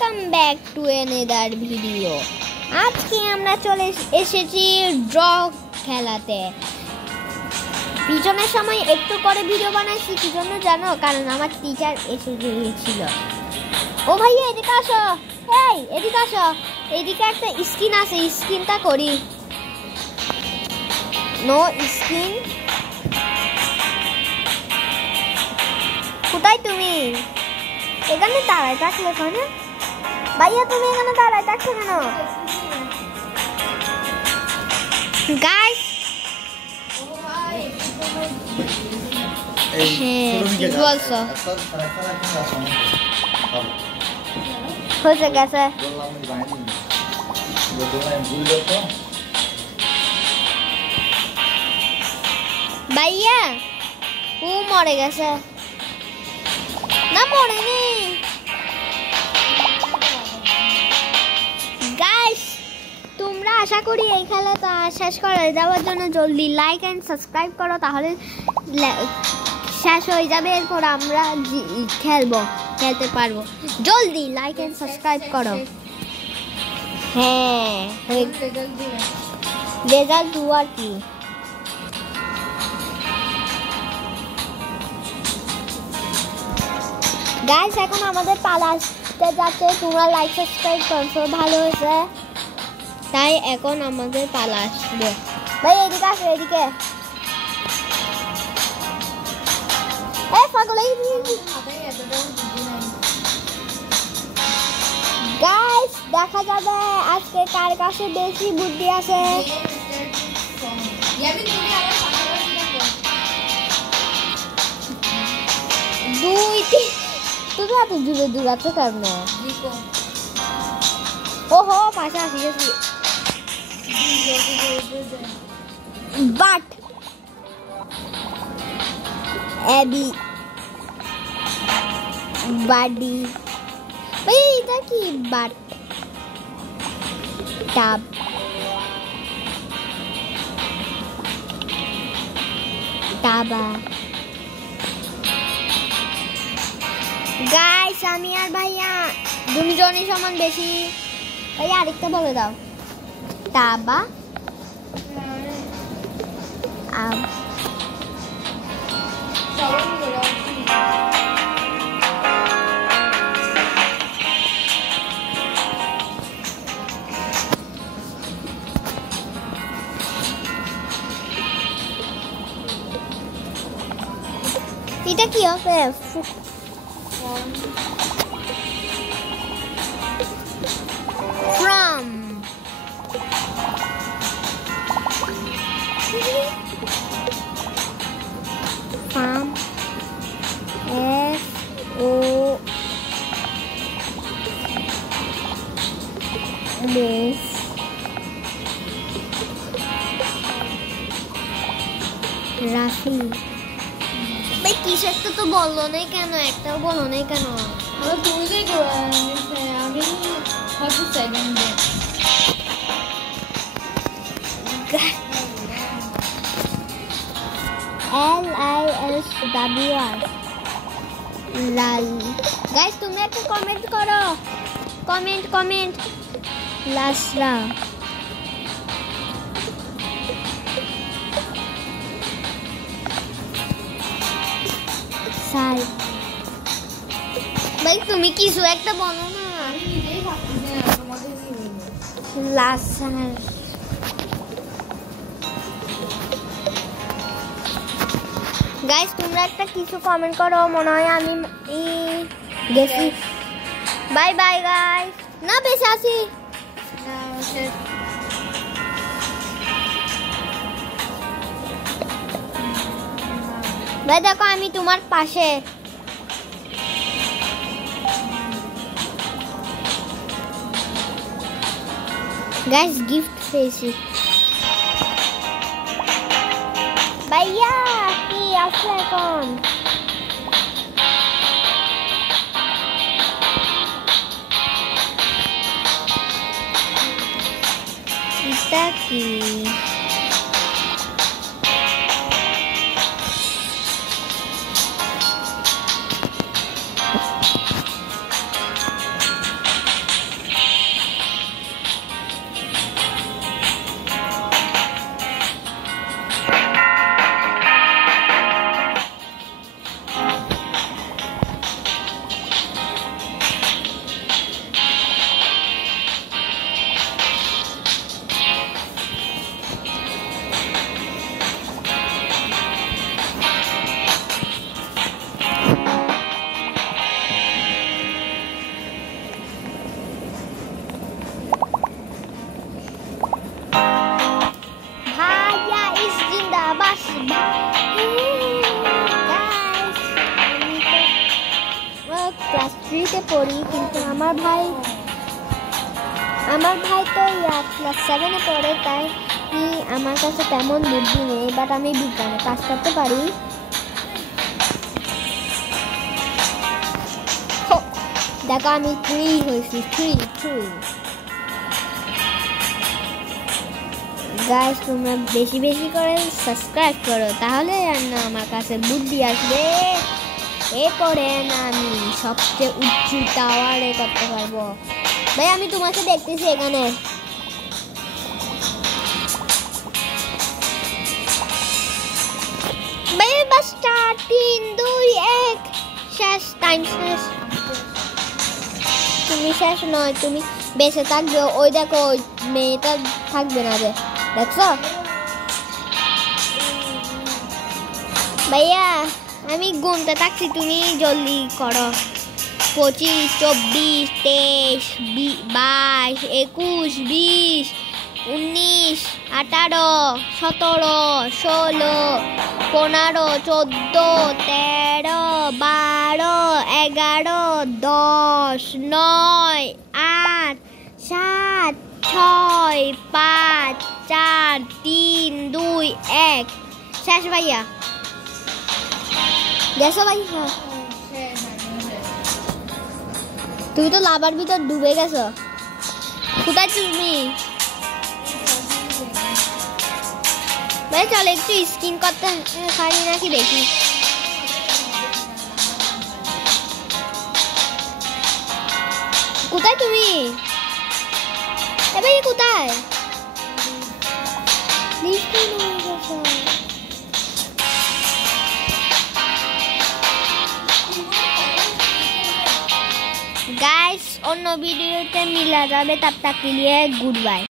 Welcome back to another video. আজকে আমরা চলে এসেছি ড্র খেলাতে। পিছনের সময় একটু করে ভিডিও বানাইছি, কি জন্য জানো? কারণ আমার টিচার এসে গিয়েছিল। ও ভাইয়া এদিকে আসো, এই এদিকে আসো, এদিকে একটা স্ক্রিন আছে, স্ক্রিনটা করি। No screen. কোথায় তুমি? এখানে দাঁড়ায় থাকলে কেন ভাইয়া? তুমি এখানে দাঁড়ায় থাকছো কেন? গাইস ঠিক বলছো, হয়ে গেছে। ভাইয়া ও মরে গেছে না? মরেনি। গাইস তোমরা আশা করি এই খেলাটা শেষ করে যাওয়ার জন্য জলদি লাইক এন্ড সাবস্ক্রাইব করো, তাহলে শেষ হয়ে যাবে। এরপর আমরা খেলতে পারবো। জলদি লাইক এন্ড সাবস্ক্রাইব করো। হ্যাঁ রেজাল্ট দুয়ার কি? গাইস এখন আমাদের পালা আসতে যাচ্ছে। তোমরা লাইক সাবস্ক্রাইব করছো, ভালো হয়েছে। তাই এখন আমাদের পালা আসবে। ভাই এদিকে আসো, এদিকে। গাইস দেখা যাবে আজকে কার কাছে বেশি বুদ্ধি আছে। দুই তিন। তুমি এত দূরে দূরাচ্ছ কেন? ওহো পাশাপাশি গেছি। বাট অ্যাবি বাডি ভাই এটা কি? বাট টাব টাবা। গাইস আমি আর ভাইয়া দুজনই সমান বেশি। ভাইয়া আরেকটা বলে দাও। টাবা এটা কি হবে? From F O this রাশি। ভাই কিছু একটা তো বললো না কেন? একটাও বলো না কেন? তুমি যে আমি LISWR লাল। গাইস তুমি একটা কমেন্ট করো, কমেন্ট লাসরা। সাই ভাই তুমি কিছু একটা বলো না। আমি নিজেই ভাবছি যে তোমাদের কি বলবো। লাসার। গাইস তোমরা একটা কিছু কমেন্ট করো। মনে হয় আমি গেছি। Bye bye guys. না বেশি আসি। ভাই দেখো আমি তোমার পাশে। গাইস গিফট পেয়েছি। ভাইয়া কি আছে এখন? এটা কি? পড়ি, কিন্তু আমার ভাই তো ক্লাস 7-এ পড়ে, তাই আমার কাছে তেমন বুদ্ধি নেই, বাট আমি বিজ্ঞানে পাস করতে পারি। দেখো আমি 3 হয়েছি, 3 গাইস, তোমরা বেশি বেশি করে সাবস্ক্রাইব করো, তাহলে না আমার কাছে বুদ্ধি আসবে, এরপরে না আমি সবচেয়ে উঁচু টাওয়ারে করতে পারবো। ভাই আমি তোমাকে দেখতেছি এখানে। ভাই বাস 4 3 2 1 শেষ, টাইম শেষ। তুমি শেষ নয়, তুমি বেঁচে থাকবে। ওই দেখো ওই মেয়েটা থাকবে না রে, দেখছো ভাইয়া? আমি গুনতে থাকছি, তুমি জলদি করো। 25 24 23 22 21 20 19 18 17 16 15 14 13 12 11 10 9 8 7 6 5 4 3 2 1 শেষ ভাইয়া। দেখো ভাইয়া তুমি তো লাভার ভিতর ডুবে গেছো। কোথায় তুমি? ভাই চলো একটু স্কিন করতে পারি নাকি দেখি। কোথায় তুমি? ভাই কোথায়? गाइस, অন্য ভিডিওতে মিলা যাবে। तब तक के लिए गुड बाय।